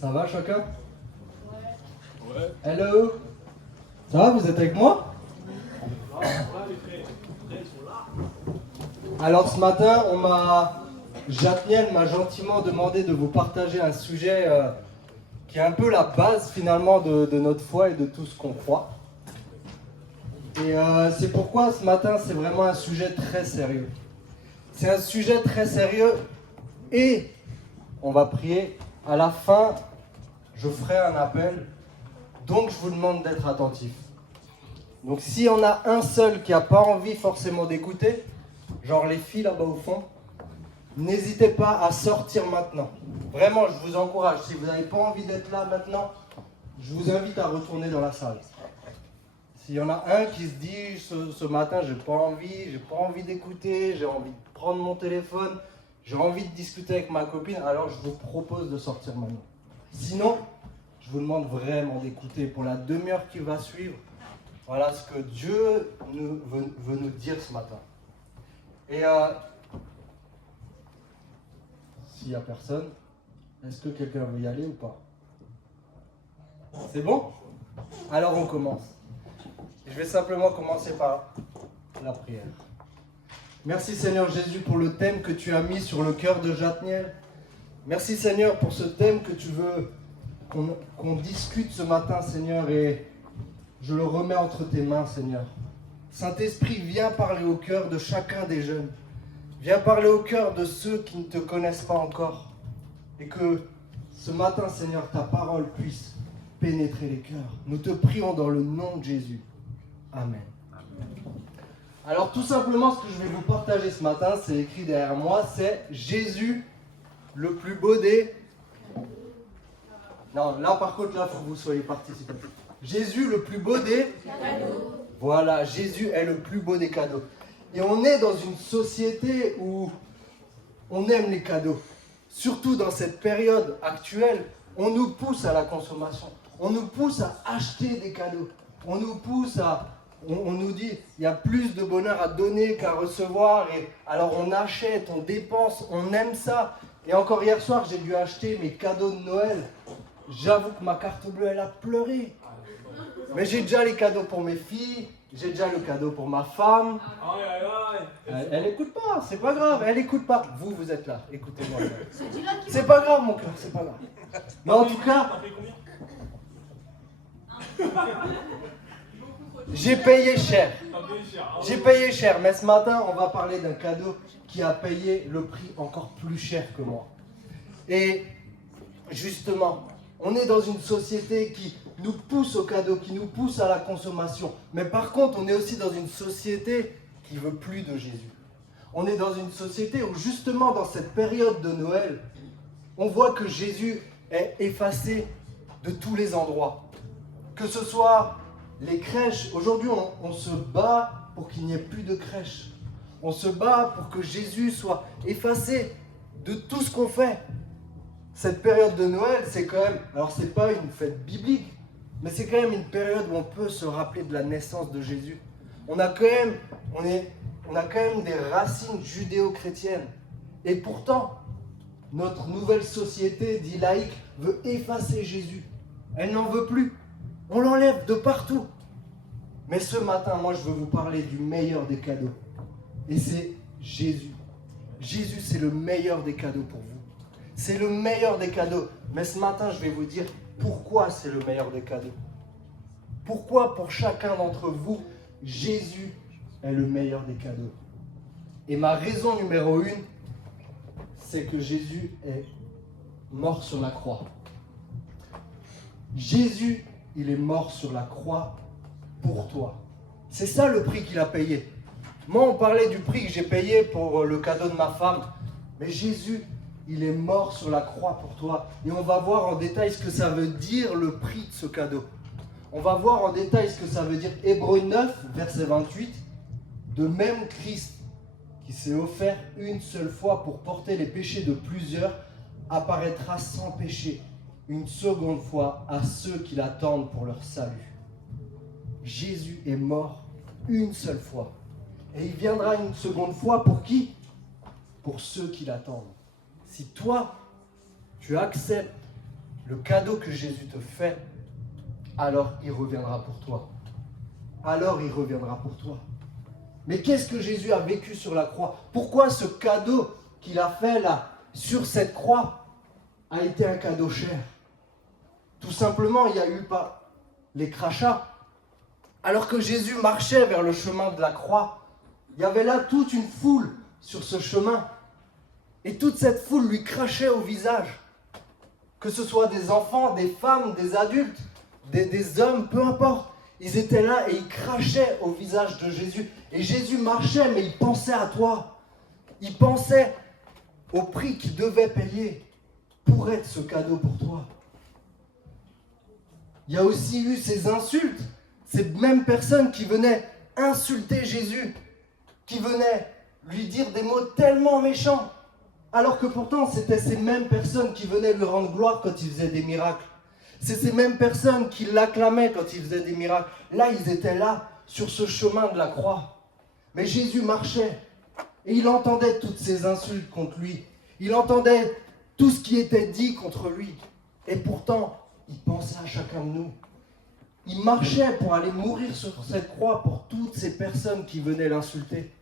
Ça va chacun? Ouais. Hello. Ça va, vous êtes avec moi? Alors ce matin, Jatniel m'a gentiment demandé de vous partager un sujet qui est un peu la base finalement de notre foi et de tout ce qu'on croit. Et c'est pourquoi ce matin, c'est vraiment un sujet très sérieux. C'est un sujet très sérieux et on va prier. À la fin, je ferai un appel, donc je vous demande d'être attentifs. Donc s'il y en a un seul qui n'a pas envie forcément d'écouter, genre les filles là-bas au fond, n'hésitez pas à sortir maintenant. Vraiment, je vous encourage. Si vous n'avez pas envie d'être là maintenant, je vous invite à retourner dans la salle. S'il y en a un qui se dit ce matin, j'ai pas envie d'écouter, j'ai envie de prendre mon téléphone, j'ai envie de discuter avec ma copine, alors je vous propose de sortir maintenant. Sinon, je vous demande vraiment d'écouter pour la demi-heure qui va suivre. Voilà ce que Dieu veut nous dire ce matin. Et s'il n'y a personne, est-ce que quelqu'un veut y aller ou pas? C'est bon? Alors on commence. Je vais simplement commencer par la prière. Merci Seigneur Jésus pour le thème que tu as mis sur le cœur de Jatniel. Merci Seigneur pour ce thème que tu veux qu'on discute ce matin Seigneur, et je le remets entre tes mains Seigneur. Saint-Esprit, viens parler au cœur de chacun des jeunes. Viens parler au cœur de ceux qui ne te connaissent pas encore. Et que ce matin Seigneur, ta parole puisse pénétrer les cœurs. Nous te prions dans le nom de Jésus. Amen. Alors tout simplement, ce que je vais vous partager ce matin, c'est écrit derrière moi, c'est Jésus, le plus beau des... Non, là par contre, là, il faut que vous soyez participatifs. Jésus, le plus beau des... cadeaux. Voilà, Jésus est le plus beau des cadeaux. Et on est dans une société où on aime les cadeaux. Surtout dans cette période actuelle, on nous pousse à la consommation. On nous pousse à acheter des cadeaux. On nous pousse à... On nous dit, il y a plus de bonheur à donner qu'à recevoir. Et alors on achète, on dépense, on aime ça. Et encore hier soir, j'ai dû acheter mes cadeaux de Noël. J'avoue que ma carte bleue, elle a pleuré. Mais j'ai déjà les cadeaux pour mes filles. J'ai déjà le cadeau pour ma femme. Elle écoute pas, c'est pas grave, elle écoute pas. Vous êtes là, écoutez-moi. C'est pas grave mon cœur, c'est pas grave. Mais en tout cas, j'ai payé cher. J'ai payé cher, mais ce matin, on va parler d'un cadeau qui a payé le prix encore plus cher que moi. Et justement, on est dans une société qui nous pousse au cadeau, qui nous pousse à la consommation. Mais par contre, on est aussi dans une société qui veut plus de Jésus. On est dans une société où justement, dans cette période de Noël, on voit que Jésus est effacé de tous les endroits. Que ce soit les crèches. Aujourd'hui, on se bat pour qu'il n'y ait plus de crèches. On se bat pour que Jésus soit effacé de tout ce qu'on fait. Cette période de Noël, c'est quand même... Alors, c'est pas une fête biblique, mais c'est quand même une période où on peut se rappeler de la naissance de Jésus. On a quand même des racines judéo-chrétiennes. Et pourtant, notre nouvelle société, dit laïque, veut effacer Jésus. Elle n'en veut plus. On l'enlève de partout. Mais ce matin, moi, je veux vous parler du meilleur des cadeaux. Et c'est Jésus. Jésus, c'est le meilleur des cadeaux pour vous. C'est le meilleur des cadeaux. Mais ce matin, je vais vous dire pourquoi c'est le meilleur des cadeaux. Pourquoi pour chacun d'entre vous, Jésus est le meilleur des cadeaux. Et ma raison numéro 1, c'est que Jésus est mort sur la croix. Jésus, il est mort sur la croix pour toi. C'est ça le prix qu'il a payé. Moi, on parlait du prix que j'ai payé pour le cadeau de ma femme. Mais Jésus, il est mort sur la croix pour toi. Et on va voir en détail ce que ça veut dire le prix de ce cadeau. On va voir en détail ce que ça veut dire. Hébreux 9, verset 28. De même Christ, qui s'est offert une seule fois pour porter les péchés de plusieurs, apparaîtra sans péché une seconde fois à ceux qui l'attendent pour leur salut. Jésus est mort une seule fois. Et il viendra une seconde fois pour qui? Pour ceux qui l'attendent. Si toi, tu acceptes le cadeau que Jésus te fait, alors il reviendra pour toi. Alors il reviendra pour toi. Mais qu'est-ce que Jésus a vécu sur la croix? Pourquoi ce cadeau qu'il a fait là, sur cette croix, a été un cadeau cher? Tout simplement, il n'y a eu pas les crachats. Alors que Jésus marchait vers le chemin de la croix, il y avait là toute une foule sur ce chemin. Et toute cette foule lui crachait au visage. Que ce soit des enfants, des femmes, des adultes, des hommes, peu importe. Ils étaient là et ils crachaient au visage de Jésus. Et Jésus marchait, mais il pensait à toi. Il pensait au prix qu'il devait payer pour être ce cadeau pour toi. Il y a aussi eu ces insultes, ces mêmes personnes qui venaient insulter Jésus, qui venaient lui dire des mots tellement méchants, alors que pourtant c'était ces mêmes personnes qui venaient lui rendre gloire quand il faisait des miracles. C'est ces mêmes personnes qui l'acclamaient quand il faisait des miracles. Là, ils étaient là, sur ce chemin de la croix. Mais Jésus marchait et il entendait toutes ces insultes contre lui. Il entendait tout ce qui était dit contre lui. Et pourtant, il pensait à chacun de nous. Il marchait pour aller mourir sur cette croix pour toutes ces personnes qui venaient l'insulter.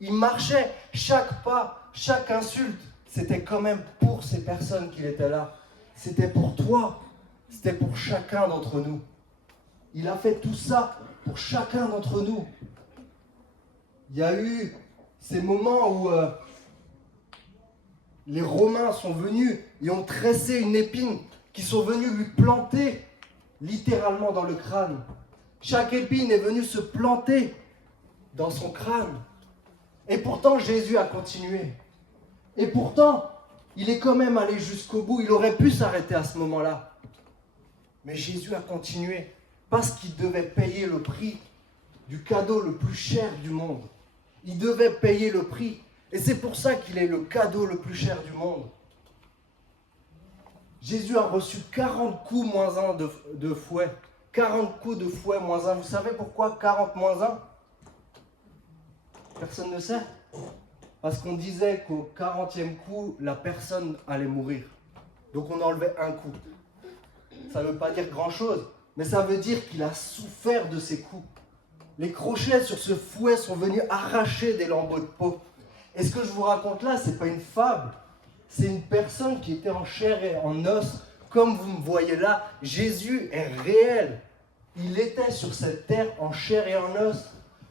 Il marchait, chaque pas, chaque insulte, c'était quand même pour ces personnes qu'il était là. C'était pour toi, c'était pour chacun d'entre nous. Il a fait tout ça pour chacun d'entre nous. Il y a eu ces moments où les Romains sont venus et ont tressé une épine, qui sont venus lui planter littéralement dans le crâne. Chaque épine est venue se planter dans son crâne. Et pourtant, Jésus a continué. Et pourtant, il est quand même allé jusqu'au bout. Il aurait pu s'arrêter à ce moment-là. Mais Jésus a continué parce qu'il devait payer le prix du cadeau le plus cher du monde. Il devait payer le prix. Et c'est pour ça qu'il est le cadeau le plus cher du monde. Jésus a reçu 40 coups moins 1 de fouet. 40 coups de fouet moins 1. Vous savez pourquoi 40 moins 1? Personne ne sait. Parce qu'on disait qu'au 40e coup, la personne allait mourir. Donc on enlevait un coup. Ça ne veut pas dire grand-chose, mais ça veut dire qu'il a souffert de ces coups. Les crochets sur ce fouet sont venus arracher des lambeaux de peau. Et ce que je vous raconte là, ce n'est pas une fable. C'est une personne qui était en chair et en os. Comme vous me voyez là, Jésus est réel. Il était sur cette terre en chair et en os.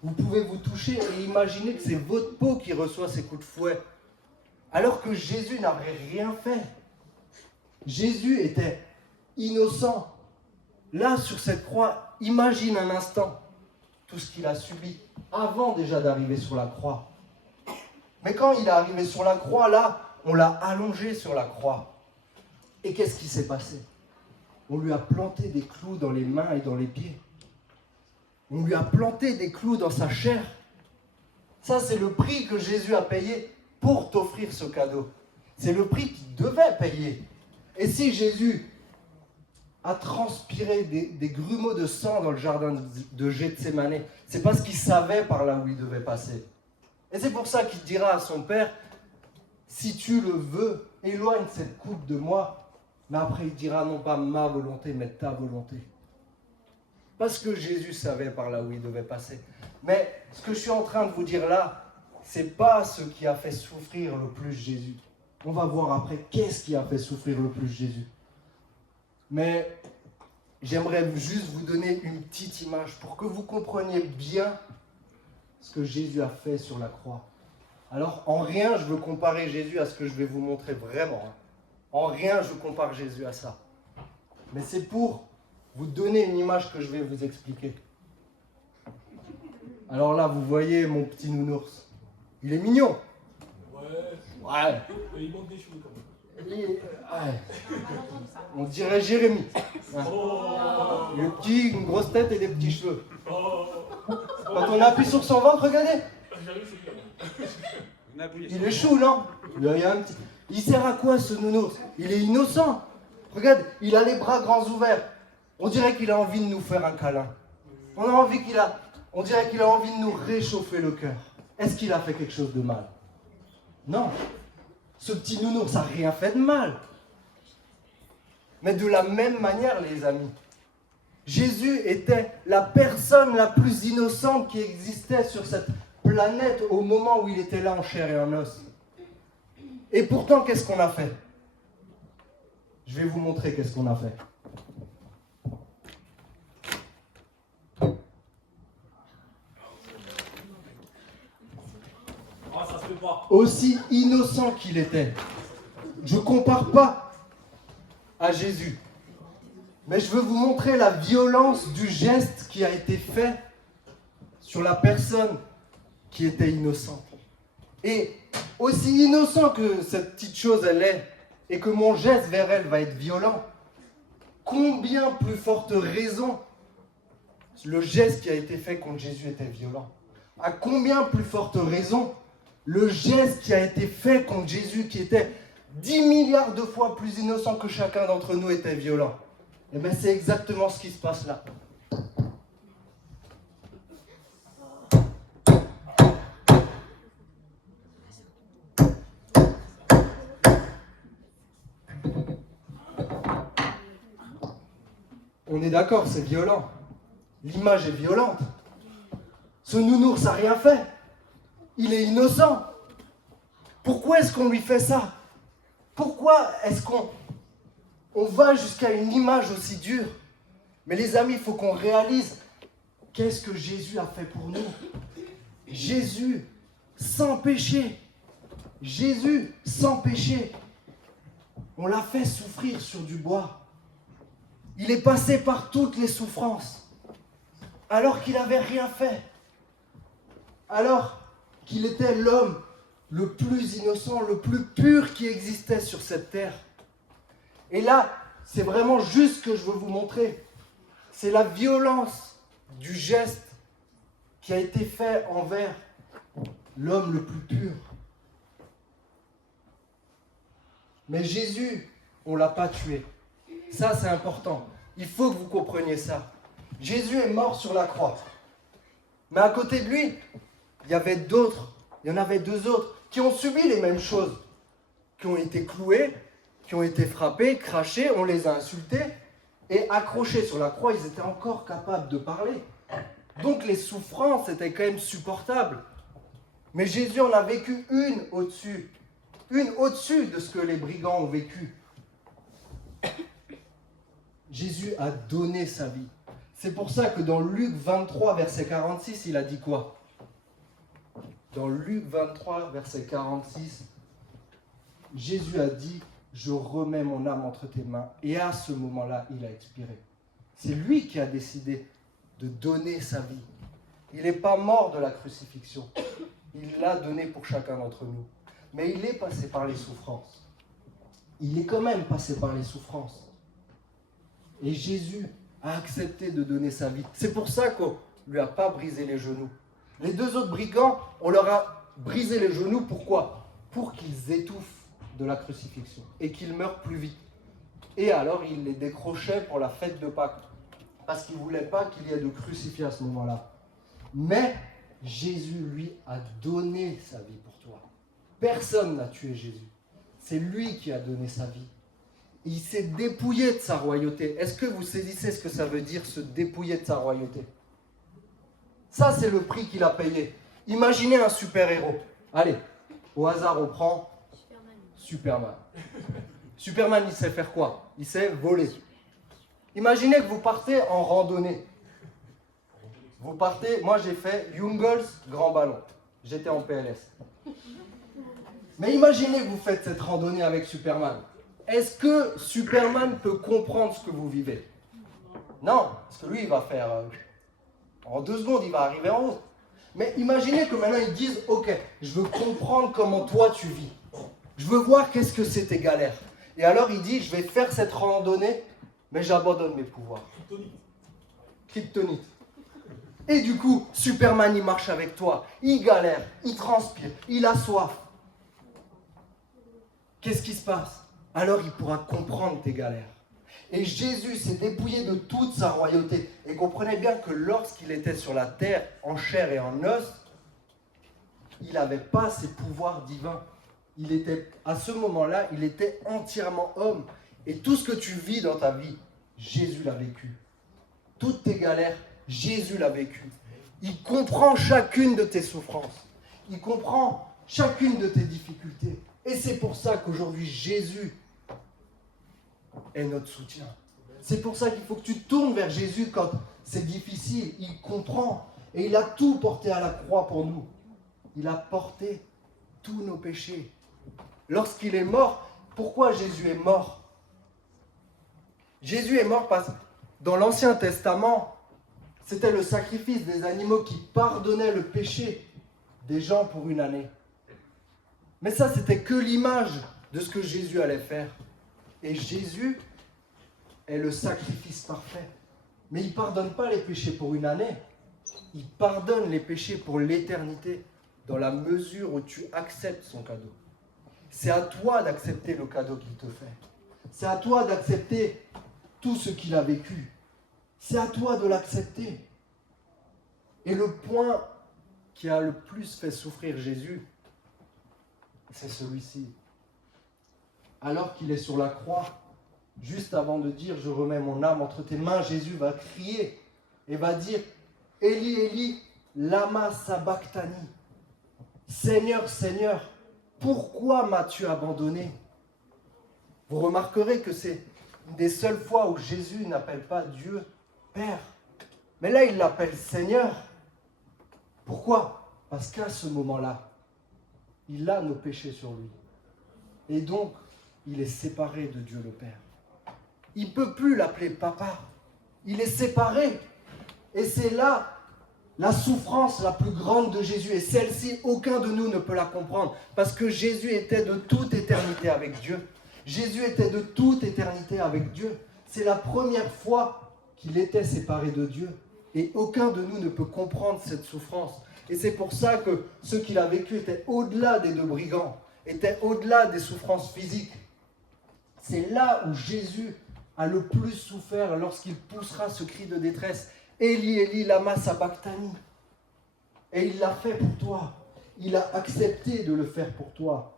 Vous pouvez vous toucher et imaginer que c'est votre peau qui reçoit ces coups de fouet. Alors que Jésus n'avait rien fait. Jésus était innocent. Là, sur cette croix, imagine un instant tout ce qu'il a subi avant déjà d'arriver sur la croix. Mais quand il est arrivé sur la croix, là, on l'a allongé sur la croix. Et qu'est-ce qui s'est passé? On lui a planté des clous dans les mains et dans les pieds. On lui a planté des clous dans sa chair. Ça, c'est le prix que Jésus a payé pour t'offrir ce cadeau. C'est le prix qu'il devait payer. Et si Jésus a transpiré des grumeaux de sang dans le jardin de Gethsémani, c'est parce qu'il savait par là où il devait passer. Et c'est pour ça qu'il dira à son Père, si tu le veux, éloigne cette coupe de moi. Mais après, il dira non pas ma volonté, mais ta volonté. Parce que Jésus savait par là où il devait passer. Mais ce que je suis en train de vous dire là, c'est pas ce qui a fait souffrir le plus Jésus. On va voir après qu'est-ce qui a fait souffrir le plus Jésus. Mais j'aimerais juste vous donner une petite image pour que vous compreniez bien ce que Jésus a fait sur la croix. Alors, en rien, je veux comparer Jésus à ce que je vais vous montrer vraiment. En rien, je compare Jésus à ça. Mais c'est pour vous donner une image que je vais vous expliquer. Alors là, vous voyez mon petit nounours. Il est mignon. Ouais. Et il manque des cheveux quand même. Ouais. On dirait Jérémy. Ouais. Il est petit, une grosse tête et des petits cheveux. Quand on appuie sur son ventre, regardez. Il est chou, non? Il sert à quoi ce nounours? Il est innocent. Regarde, il a les bras grands ouverts. On dirait qu'il a envie de nous faire un câlin. On dirait qu'il a envie de nous réchauffer le cœur. Est-ce qu'il a fait quelque chose de mal? Non. Ce petit nounours n'a rien fait de mal. Mais de la même manière, les amis, Jésus était la personne la plus innocente qui existait sur cette planète au moment où il était là en chair et en os. Et pourtant, qu'est-ce qu'on a fait? Je vais vous montrer qu'est-ce qu'on a fait. Ah, ça se fait pas. Aussi innocent qu'il était, je ne compare pas à Jésus. Mais je veux vous montrer la violence du geste qui a été fait sur la personne qui était innocente. Et aussi innocent que cette petite chose elle est, et que mon geste vers elle va être violent, combien plus forte raison le geste qui a été fait contre Jésus était violent. À combien plus forte raison le geste qui a été fait contre Jésus, qui était 10 milliards de fois plus innocent que chacun d'entre nous, était violent. Et bien c'est exactement ce qui se passe là. On est d'accord, c'est violent. L'image est violente. Ce nounours n'a rien fait. Il est innocent. Pourquoi est-ce qu'on lui fait ça? Pourquoi est-ce qu'on va jusqu'à une image aussi dure? Mais les amis, il faut qu'on réalise qu'est-ce que Jésus a fait pour nous. Jésus, sans péché. Jésus, sans péché. On l'a fait souffrir sur du bois. Il est passé par toutes les souffrances, alors qu'il n'avait rien fait. Alors qu'il était l'homme le plus innocent, le plus pur qui existait sur cette terre. Et là, c'est vraiment juste ce que je veux vous montrer. C'est la violence du geste qui a été fait envers l'homme le plus pur. Mais Jésus, on ne l'a pas tué. Ça, c'est important. Il faut que vous compreniez ça. Jésus est mort sur la croix. Mais à côté de lui, il y avait d'autres. Il y en avait deux autres qui ont subi les mêmes choses. Qui ont été cloués, qui ont été frappés, crachés, on les a insultés. Et accrochés sur la croix, ils étaient encore capables de parler. Donc les souffrances étaient quand même supportables. Mais Jésus en a vécu une au-dessus. Une au-dessus de ce que les brigands ont vécu. Jésus a donné sa vie. C'est pour ça que dans Luc 23, verset 46, il a dit quoi? Dans Luc 23, verset 46, Jésus a dit « Je remets mon âme entre tes mains ». Et à ce moment-là, il a expiré. C'est lui qui a décidé de donner sa vie. Il n'est pas mort de la crucifixion. Il l'a donné pour chacun d'entre nous. Mais il est passé par les souffrances. Il est quand même passé par les souffrances. Et Jésus a accepté de donner sa vie. C'est pour ça qu'on ne lui a pas brisé les genoux. Les deux autres brigands, on leur a brisé les genoux. Pourquoi? Pour qu'ils étouffent de la crucifixion et qu'ils meurent plus vite. Et alors, il les décrochait pour la fête de Pâques. Parce qu'il ne voulait pas qu'il y ait de crucifix à ce moment-là. Mais Jésus, lui, a donné sa vie pour toi. Personne n'a tué Jésus. C'est lui qui a donné sa vie. Il s'est dépouillé de sa royauté. Est-ce que vous saisissez ce que ça veut dire, se dépouiller de sa royauté? Ça, c'est le prix qu'il a payé. Imaginez un super-héros. Allez, au hasard, on prend Superman. Superman, il sait faire quoi? Il sait voler. Imaginez que vous partez en randonnée. Vous partez, moi j'ai fait Jungles Grand Ballon. J'étais en PLS. Mais imaginez que vous faites cette randonnée avec Superman. Est-ce que Superman peut comprendre ce que vous vivez? Non, parce que lui, il va faire... en 2 secondes, il va arriver en haut. Mais imaginez que maintenant, ils disent, ok, je veux comprendre comment toi tu vis. Je veux voir qu'est-ce que c'est tes galères. Et alors, il dit, je vais faire cette randonnée, mais j'abandonne mes pouvoirs. Kryptonite. Et du coup, Superman, il marche avec toi. Il galère, il transpire, il a soif. Qu'est-ce qui se passe? Alors il pourra comprendre tes galères. Et Jésus s'est dépouillé de toute sa royauté. Et comprenez bien que lorsqu'il était sur la terre, en chair et en os, il n'avait pas ses pouvoirs divins. À ce moment-là, il était entièrement homme. Et tout ce que tu vis dans ta vie, Jésus l'a vécu. Toutes tes galères, Jésus l'a vécu. Il comprend chacune de tes souffrances. Il comprend chacune de tes difficultés. Et c'est pour ça qu'aujourd'hui, Jésus est notre soutien. C'est pour ça qu'il faut que tu tournes vers Jésus quand c'est difficile. Il comprend. Et il a tout porté à la croix pour nous. Il a porté tous nos péchés. Lorsqu'il est mort, pourquoi Jésus est mort? Jésus est mort parce que dans l'Ancien Testament, c'était le sacrifice des animaux qui pardonnait le péché des gens pour une année. Mais ça, c'était que l'image de ce que Jésus allait faire. Et Jésus est le sacrifice parfait. Mais il ne pardonne pas les péchés pour une année. Il pardonne les péchés pour l'éternité, dans la mesure où tu acceptes son cadeau. C'est à toi d'accepter le cadeau qu'il te fait. C'est à toi d'accepter tout ce qu'il a vécu. C'est à toi de l'accepter. Et le point qui a le plus fait souffrir Jésus, c'est celui-ci. Alors qu'il est sur la croix, juste avant de dire « Je remets mon âme entre tes mains », Jésus va crier et va dire « Eli, Eli, lama sabachthani » « Seigneur, Seigneur, pourquoi m'as-tu abandonné ?» Vous remarquerez que c'est une des seules fois où Jésus n'appelle pas Dieu Père. Mais là, il l'appelle Seigneur. Pourquoi? Parce qu'à ce moment-là, il a nos péchés sur lui. Et donc, il est séparé de Dieu le Père. Il ne peut plus l'appeler Papa. Il est séparé. Et c'est là la souffrance la plus grande de Jésus. Et celle-ci, aucun de nous ne peut la comprendre. Parce que Jésus était de toute éternité avec Dieu. Jésus était de toute éternité avec Dieu. C'est la première fois qu'il était séparé de Dieu. Et aucun de nous ne peut comprendre cette souffrance. Et c'est pour ça que ce qu'il a vécu était au-delà des deux brigands, était au-delà des souffrances physiques. C'est là où Jésus a le plus souffert lorsqu'il poussera ce cri de détresse. Eli, Eli, lama sabachthani. Et il l'a fait pour toi. Il a accepté de le faire pour toi.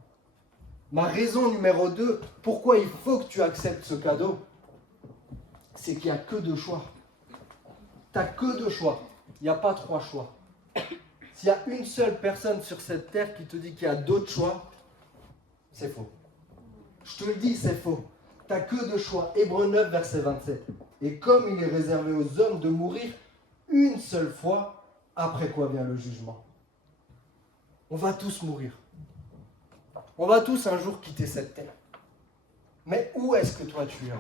Ma raison numéro 2, pourquoi il faut que tu acceptes ce cadeau, c'est qu'il n'y a que 2 choix. Tu n'as que 2 choix. Il n'y a pas 3 choix. S'il y a une seule personne sur cette terre qui te dit qu'il y a d'autres choix, c'est faux. Je te le dis, c'est faux. Tu n'as que 2 choix. Hébreux 9, verset 27. Et comme il est réservé aux hommes de mourir une seule fois, après quoi vient le jugement. On va tous mourir. On va tous un jour quitter cette terre. Mais où est-ce que toi tu iras?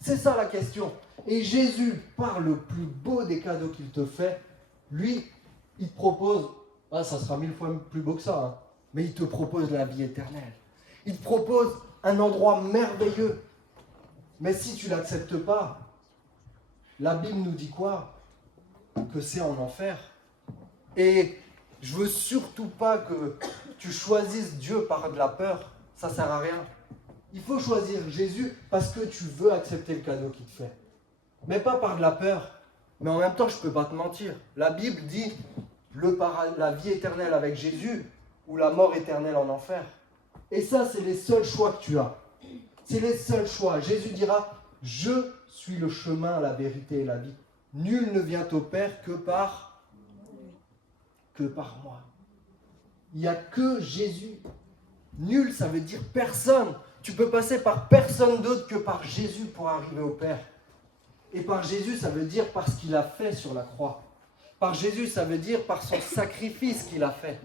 C'est ça la question. Et Jésus, par le plus beau des cadeaux qu'il te fait, lui, il te propose, ça sera 1000 fois plus beau que ça, hein, mais il te propose la vie éternelle. Il te propose un endroit merveilleux. Mais si tu ne l'acceptes pas, la Bible nous dit quoi? Que c'est en enfer. Et je veux surtout pas que tu choisisses Dieu par de la peur. Ça ne sert à rien. Il faut choisir Jésus parce que tu veux accepter le cadeau qu'il te fait. Mais pas par de la peur. Mais en même temps, je ne peux pas te mentir. La Bible dit la vie éternelle avec Jésus ou la mort éternelle en enfer. Et ça, c'est les seuls choix que tu as. C'est les seuls choix. Jésus dira, je suis le chemin, la vérité et la vie. Nul ne vient au Père que par moi. Il n'y a que Jésus. Nul, ça veut dire personne. Tu peux passer par personne d'autre que par Jésus pour arriver au Père. Et par Jésus, ça veut dire par ce qu'il a fait sur la croix. Par Jésus, ça veut dire par son sacrifice qu'il a fait.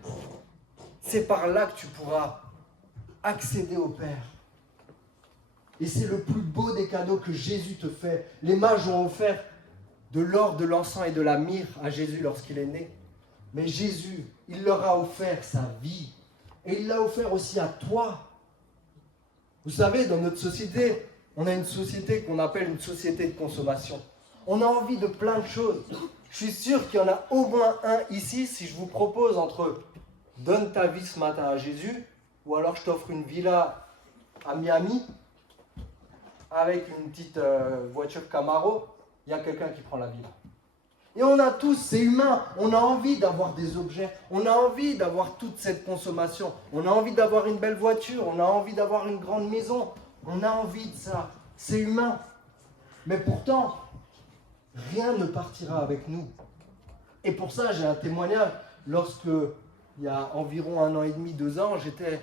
C'est par là que tu pourras accéder au Père. Et c'est le plus beau des cadeaux que Jésus te fait. Les mages ont offert de l'or, de l'encens et de la myrrhe à Jésus lorsqu'il est né. Mais Jésus, il leur a offert sa vie. Et il l'a offert aussi à toi. Vous savez, dans notre société, on a une société qu'on appelle une société de consommation. On a envie de plein de choses. Je suis sûr qu'il y en a au moins un ici, si je vous propose entre donne ta vie ce matin à Jésus, ou alors je t'offre une villa à Miami, avec une petite voiture Camaro, il y a quelqu'un qui prend la villa. Et on a tous, c'est humain, on a envie d'avoir des objets, on a envie d'avoir toute cette consommation, on a envie d'avoir une belle voiture, on a envie d'avoir une grande maison, on a envie de ça. c'est humain. Mais pourtant, rien ne partira avec nous. Et pour ça, j'ai un témoignage. Lorsque, il y a environ 1 an et demi, 2 ans, j'étais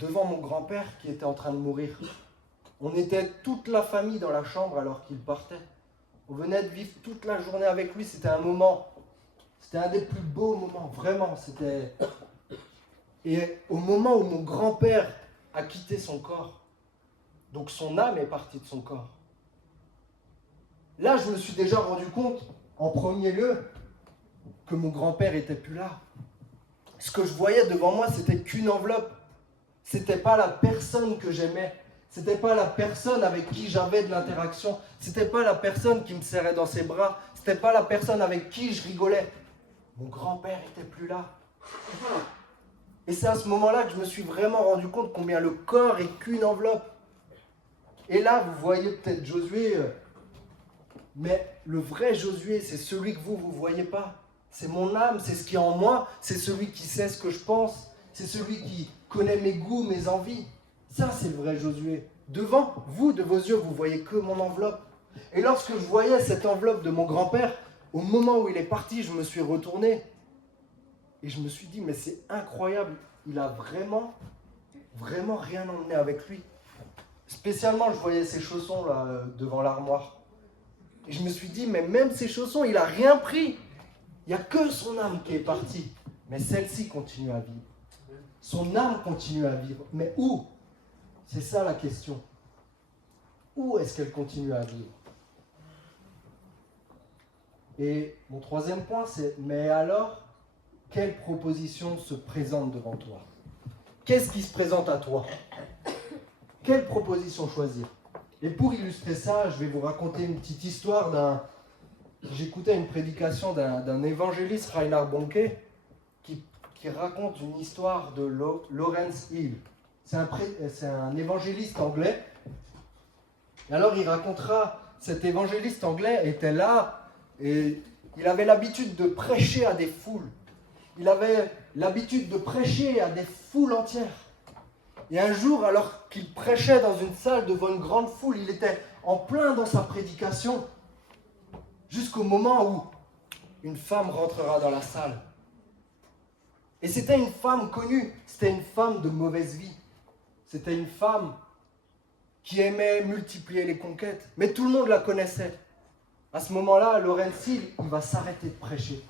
devant mon grand-père qui était en train de mourir. On était toute la famille dans la chambre alors qu'il partait. On venait de vivre toute la journée avec lui. C'était un moment, c'était un des plus beaux moments, vraiment. Et au moment où mon grand-père a quitté son corps, donc son âme est partie de son corps, là je me suis déjà rendu compte, en premier lieu, que mon grand-père n'était plus là. Ce que je voyais devant moi, c'était qu'une enveloppe. C'était pas la personne que j'aimais. C'était pas la personne avec qui j'avais de l'interaction. C'était pas la personne qui me serrait dans ses bras. C'était pas la personne avec qui je rigolais. Mon grand-père n'était plus là. Et c'est à ce moment-là que je me suis vraiment rendu compte combien le corps est qu'une enveloppe. Et là, vous voyez peut-être Josué, mais le vrai Josué, c'est celui que vous ne voyez pas. C'est mon âme, c'est ce qui est en moi, c'est celui qui sait ce que je pense, c'est celui qui connaît mes goûts, mes envies. Ça, c'est le vrai Josué. Devant vous, de vos yeux, vous voyez que mon enveloppe. Et lorsque je voyais cette enveloppe de mon grand-père, au moment où il est parti, je me suis retourné. Et je me suis dit, mais c'est incroyable, il a vraiment rien emmené avec lui. Spécialement, je voyais ses chaussons là, devant l'armoire. Et je me suis dit, mais même ses chaussons, il n'a rien pris. Il n'y a que son âme qui est partie. Mais celle-ci continue à vivre. Son âme continue à vivre. Mais où? C'est ça la question. Où est-ce qu'elle continue à vivre? Et mon troisième point, c'est, mais alors, quelle proposition se présente devant toi? Qu'est-ce qui se présente à toi? Quelle proposition choisir? Et pour illustrer ça, je vais vous raconter une petite histoire J'écoutais une prédication d'un évangéliste, Reinhard Bonnke, qui raconte une histoire de Lawrence Hill. C'est un évangéliste anglais. Et alors il racontera, cet évangéliste anglais était là et il avait l'habitude de prêcher à des foules. Il avait l'habitude de prêcher à des foules entières. Et un jour, alors qu'il prêchait dans une salle devant une grande foule, il était en plein dans sa prédication, jusqu'au moment où une femme rentrera dans la salle. Et c'était une femme connue, c'était une femme de mauvaise vie. C'était une femme qui aimait multiplier les conquêtes, mais tout le monde la connaissait. À ce moment-là, Lawrence Hill, il va s'arrêter de prêcher.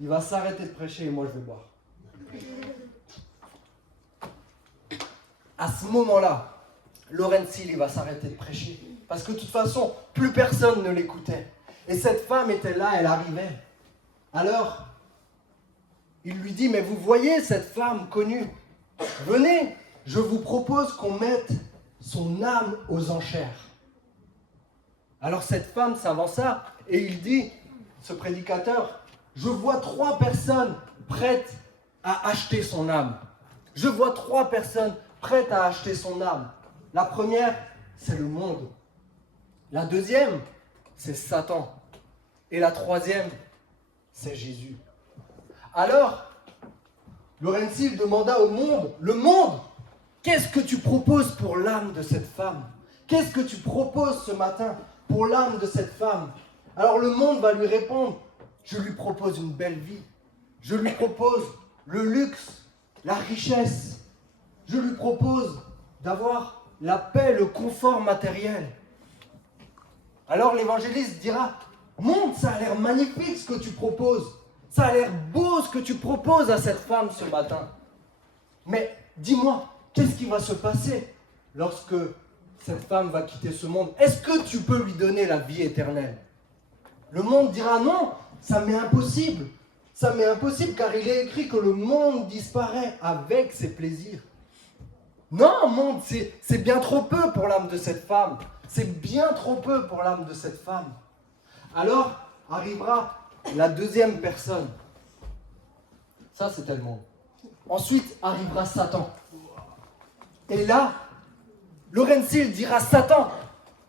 Il va s'arrêter de prêcher et moi je vais boire. À ce moment-là, Lawrence Hill, il va s'arrêter de prêcher. Parce que de toute façon, plus personne ne l'écoutait. Et cette femme était là, elle arrivait. Alors, il lui dit, mais vous voyez cette femme connue? Venez, je vous propose qu'on mette son âme aux enchères. Alors cette femme s'avança et il dit, ce prédicateur, je vois 3 personnes prêtes à acheter son âme. Je vois 3 personnes prêtes à acheter son âme. La première, c'est le monde. La deuxième, c'est Satan. Et la troisième, c'est Jésus. Alors, Lawrence Hill demanda au monde, le monde, qu'est-ce que tu proposes pour l'âme de cette femme? Qu'est-ce que tu proposes ce matin pour l'âme de cette femme? Alors le monde va lui répondre, je lui propose une belle vie. Je lui propose le luxe, la richesse. Je lui propose d'avoir la paix, le confort matériel. Alors l'évangéliste dira, monde, ça a l'air magnifique ce que tu proposes. Ça a l'air beau ce que tu proposes à cette femme ce matin. Mais dis-moi, qu'est-ce qui va se passer lorsque cette femme va quitter ce monde? Est-ce que tu peux lui donner la vie éternelle? Le monde dira non, ça m'est impossible. Ça m'est impossible car il est écrit que le monde disparaît avec ses plaisirs. Non, monde, c'est bien trop peu pour l'âme de cette femme. C'est bien trop peu pour l'âme de cette femme. Alors arrivera la deuxième personne. Ça, c'était le monde. Ensuite arrivera Satan. Et là, Lawrence Hill dira, Satan,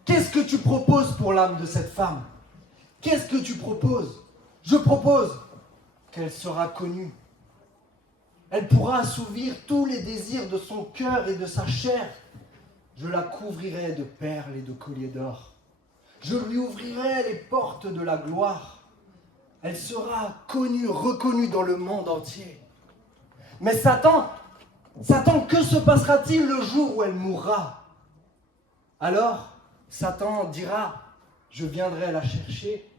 qu'est-ce que tu proposes pour l'âme de cette femme? Qu'est-ce que tu proposes? Je propose qu'elle sera connue. Elle pourra assouvir tous les désirs de son cœur et de sa chair. Je la couvrirai de perles et de colliers d'or. Je lui ouvrirai les portes de la gloire. Elle sera connue, reconnue dans le monde entier. Mais Satan, que se passera-t-il le jour où elle mourra? Alors, Satan dira, je viendrai la chercher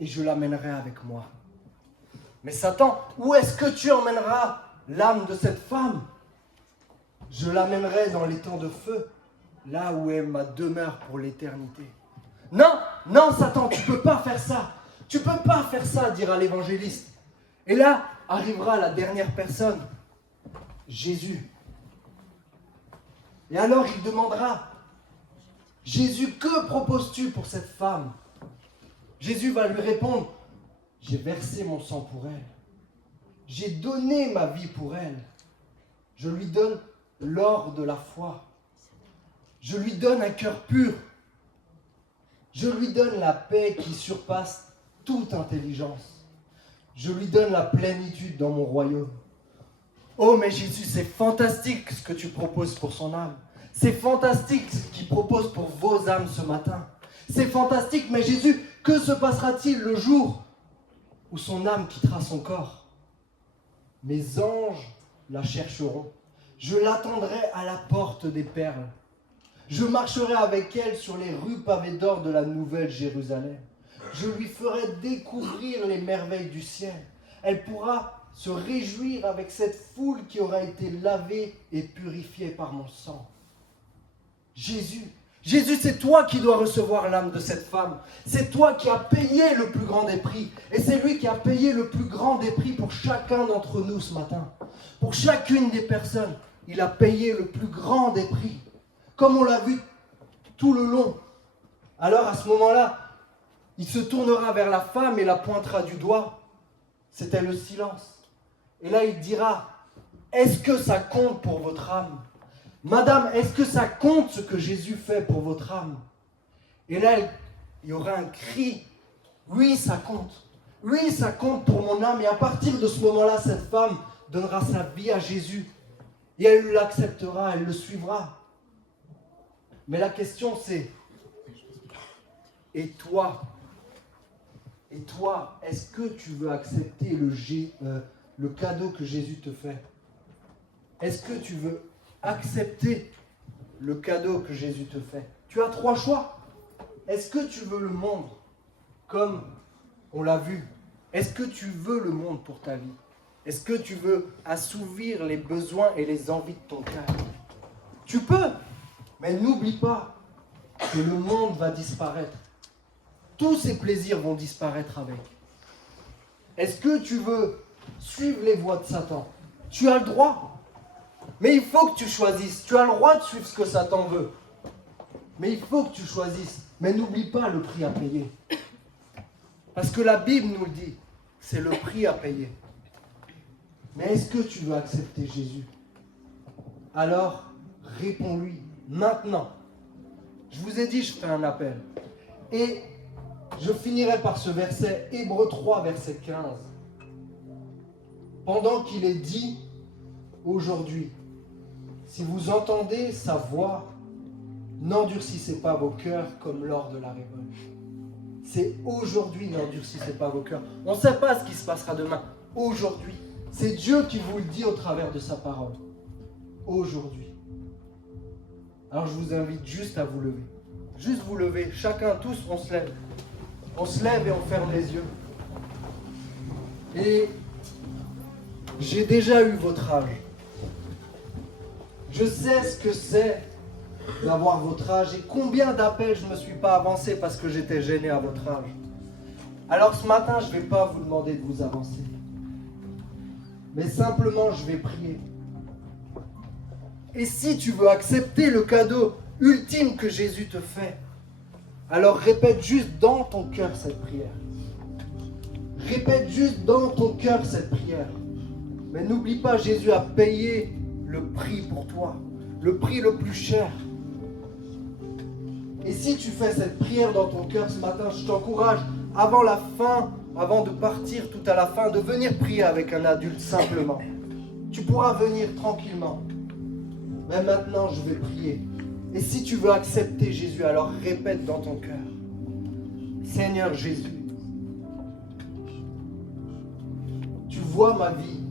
et je l'amènerai avec moi. Mais Satan, où est-ce que tu emmèneras l'âme de cette femme? Je l'amènerai dans les temps de feu, là où est ma demeure pour l'éternité. Non, non Satan, tu ne peux pas faire ça. Tu ne peux pas faire ça, dira l'évangéliste. Et là arrivera la dernière personne, Jésus. Et alors il demandera, Jésus, que proposes-tu pour cette femme? Jésus va lui répondre, j'ai versé mon sang pour elle. J'ai donné ma vie pour elle. Je lui donne l'or de la foi. Je lui donne un cœur pur. Je lui donne la paix qui surpasse toute intelligence. Je lui donne la plénitude dans mon royaume. Oh mais Jésus, c'est fantastique ce que tu proposes pour son âme. C'est fantastique ce qu'il propose pour vos âmes ce matin. C'est fantastique, mais Jésus, que se passera-t-il le jour où son âme quittera son corps? Mes anges la chercheront. Je l'attendrai à la porte des perles. Je marcherai avec elle sur les rues pavées d'or de la nouvelle Jérusalem. Je lui ferai découvrir les merveilles du ciel. Elle pourra se réjouir avec cette foule qui aura été lavée et purifiée par mon sang. Jésus, c'est toi qui dois recevoir l'âme de cette femme. C'est toi qui as payé le plus grand des prix. Et c'est lui qui a payé le plus grand des prix pour chacun d'entre nous ce matin. Pour chacune des personnes, il a payé le plus grand des prix. Comme on l'a vu tout le long. Alors à ce moment-là, il se tournera vers la femme et la pointera du doigt. C'était le silence. Et là, il dira, est-ce que ça compte pour votre âme? Madame, est-ce que ça compte ce que Jésus fait pour votre âme? Et là, il y aura un cri. Oui, ça compte. Oui, ça compte pour mon âme. Et à partir de ce moment-là, cette femme donnera sa vie à Jésus. Et elle l'acceptera, elle le suivra. Mais la question c'est, et toi, est-ce que tu veux accepter le cadeau que Jésus te fait? Est-ce que tu veux accepter le cadeau que Jésus te fait? Tu as 3 choix. Est-ce que tu veux le monde comme on l'a vu? Est-ce que tu veux le monde pour ta vie? Est-ce que tu veux assouvir les besoins et les envies de ton cœur? Tu peux, mais n'oublie pas que le monde va disparaître. Tous ces plaisirs vont disparaître avec. Est-ce que tu veux suivre les voies de Satan? Tu as le droit. Mais il faut que tu choisisses. Tu as le droit de suivre ce que Satan veut. Mais il faut que tu choisisses. Mais n'oublie pas le prix à payer. Parce que la Bible nous le dit. C'est le prix à payer. Mais est-ce que tu veux accepter Jésus? Alors, réponds-lui maintenant. Je vous ai dit, je fais un appel. Et je finirai par ce verset, Hébreux 3, verset 15. Pendant qu'il est dit, aujourd'hui, si vous entendez sa voix, n'endurcissez pas vos cœurs comme lors de la révolte. C'est aujourd'hui, n'endurcissez pas vos cœurs. On ne sait pas ce qui se passera demain. Aujourd'hui. C'est Dieu qui vous le dit au travers de sa parole. Aujourd'hui. Alors je vous invite juste à vous lever. Juste vous lever. Chacun, tous, on se lève. On se lève et on ferme les yeux. Et j'ai déjà eu votre âge. Je sais ce que c'est d'avoir votre âge et combien d'appels je ne me suis pas avancé parce que j'étais gêné à votre âge. Alors ce matin, je ne vais pas vous demander de vous avancer. Mais simplement, je vais prier. Et si tu veux accepter le cadeau ultime que Jésus te fait, alors répète juste dans ton cœur cette prière. Répète juste dans ton cœur cette prière. Mais n'oublie pas, Jésus a payé le prix pour toi. Le prix le plus cher. Et si tu fais cette prière dans ton cœur ce matin, je t'encourage, avant la fin, avant de partir tout à la fin, de venir prier avec un adulte simplement. Tu pourras venir tranquillement. Mais maintenant, je vais prier. Et si tu veux accepter Jésus, alors répète dans ton cœur, Seigneur Jésus, tu vois ma vie.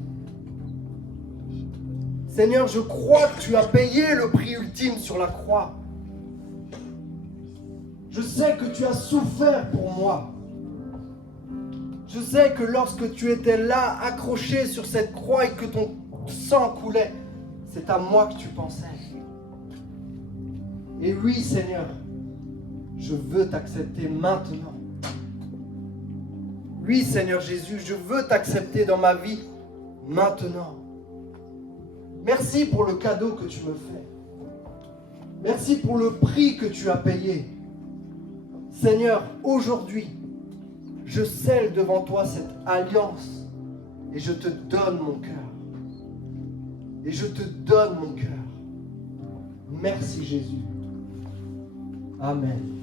Seigneur, je crois que tu as payé le prix ultime sur la croix. Je sais que tu as souffert pour moi. Je sais que lorsque tu étais là, accroché sur cette croix et que ton sang coulait, c'est à moi que tu pensais. Et oui, Seigneur, je veux t'accepter maintenant. Oui, Seigneur Jésus, je veux t'accepter dans ma vie maintenant. Merci pour le cadeau que tu me fais. Merci pour le prix que tu as payé. Seigneur, aujourd'hui, je scelle devant toi cette alliance et je te donne mon cœur. Et je te donne mon cœur. Merci Jésus. Amen.